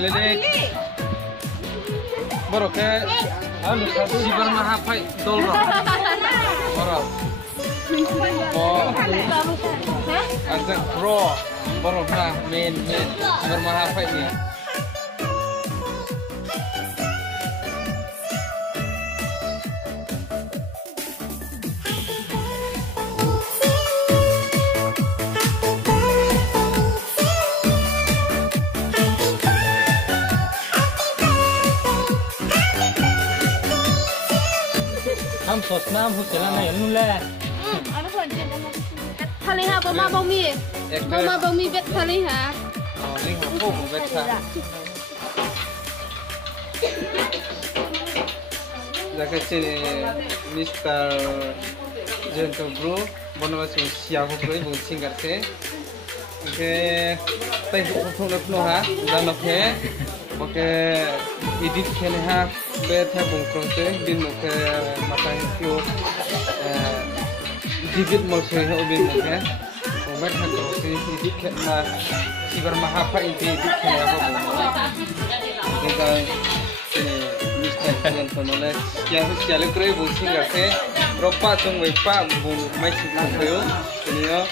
Lele. Borok ke sibar mahapai dolro. Borok. Oh. Ajak pro. Borok na main sibar mahapai ni. Ham sos nam huselan na yan nula. Ano po? Thali ha, bama bami. Bama bami bet thali ha. Oh, ling hapo bet sa. Jaga sini Mr. Gentle Bro, bono masih siap bro, bukan singkat se. Oke, tadi foto lepno ha, dan oke. Oke, edit kene ha, bet ha bungkrong se, din oke matang kyo, digit mau saya ubin oke, bet ha bungkrong se, edit kena sibar mahapa inti edit kene apa bungkrong, oke guys, ini Mr. Gentleman, siapa lekre bungsing gase, ropa tung wepa bung mai sing kayo, ini yo.